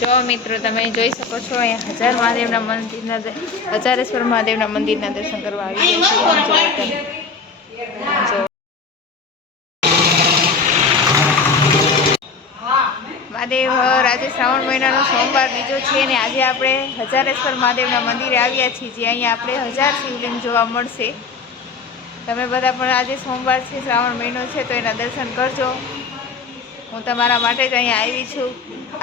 જો મિત્રો તમે જોઈ શકો છો અહીંયા હજાર મહાદેવના મંદિરના હજારેશ્વર મહાદેવના મંદિરના દર્શન કરવા આવી ગયા છીએ। મહાદેવ આજે શ્રાવણ મહિનાનો સોમવાર બીજો છે ને આજે આપણે હજારેશ્વર મહાદેવના મંદિરે આવ્યા છીએ, જે અહીંયા આપણે 1000 શિવલિંગ જોવા મળશે। તમે બધા પણ આજે સોમવાર છે, શ્રાવણ મહિનો છે, તો એના દર્શન કરજો। હું તમારા માટે જ અહીંયા આવી છું।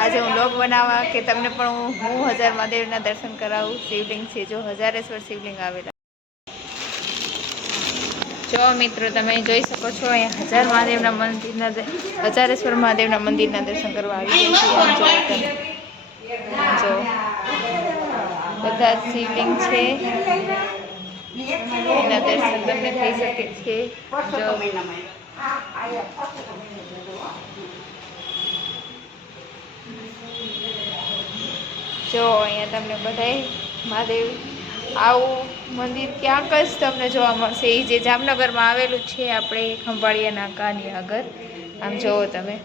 આજે હું વ્લોગ બનાવવા કે તમને પણ હું 1000 મહાદેવના દર્શન કરાવું। શિવલિંગ છે જો હજારેશ્વર શિવલિંગ આવેલા। જો મિત્રો તમે જોઈ શકો છો અહીંયા 1000 મહાદેવના મંદિરના હજારેશ્વર મહાદેવના મંદિરના દર્શન કરવા આવી ગયા છીએ। જો બધા શિવલિંગ છે, એના દર્શન તમને થઈ શકે છે। જો અહીંયા તમને બધાય મહાદેવ આવું મંદિર ક્યાંક જ તમને જોવા મળશે, એ જે જામનગરમાં આવેલું છે, આપણે ખંભાળિયા નાકાની આગળ। આમ જુઓ તમે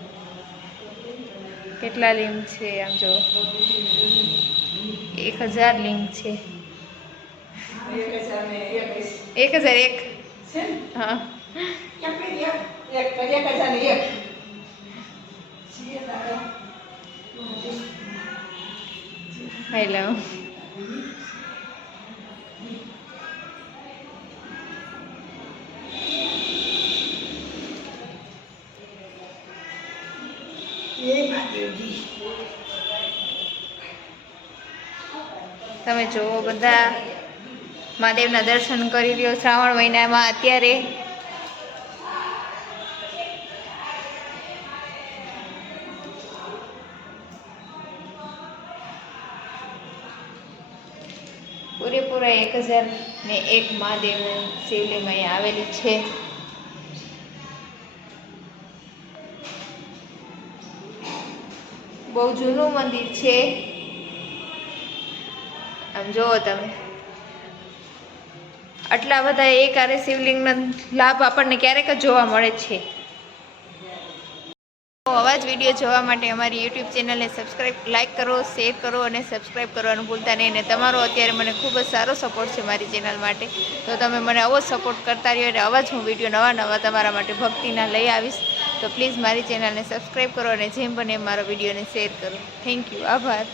કેટલા લિંગ છે, આમ જુઓ 1000 લિંગ છે। 1001 હા હેલો તમે જુઓ બધા મહાદેવના દર્શન કરી લ્યો શ્રાવણ મહિનામાં। અત્યારે પૂરેપૂરા 1001 મહાદેવ શિવલિંગ અહીંયા આવેલી છે। બહુ જૂનું મંદિર છે, આમ જુઓ તમે આટલા બધા એકારે શિવલિંગનો લાભ આપણને ક્યારેક જ જોવા મળે છે। આવા જ વિડીયો જોવા માટે અમારી યુટ્યુબ ચેનલને સબસ્ક્રાઈબ, લાઇક કરો, શેર કરો અને સબસ્ક્રાઈબ કરવાનું ભૂલતા નહીં। અને તમારો અત્યારે મને ખૂબ જ સારો સપોર્ટ છે મારી ચેનલ માટે, તો તમે મને આવો જ સપોર્ટ કરતા રહ્યો અને આવા જ હું વિડીયો નવા તમારા માટે ભક્તિના લઈ આવીશ। તો પ્લીઝ મારી ચેનલને સબસ્ક્રાઈબ કરો અને જેમ બને મારો વિડીયોને શેર કરો। થેન્ક યુ, આભાર।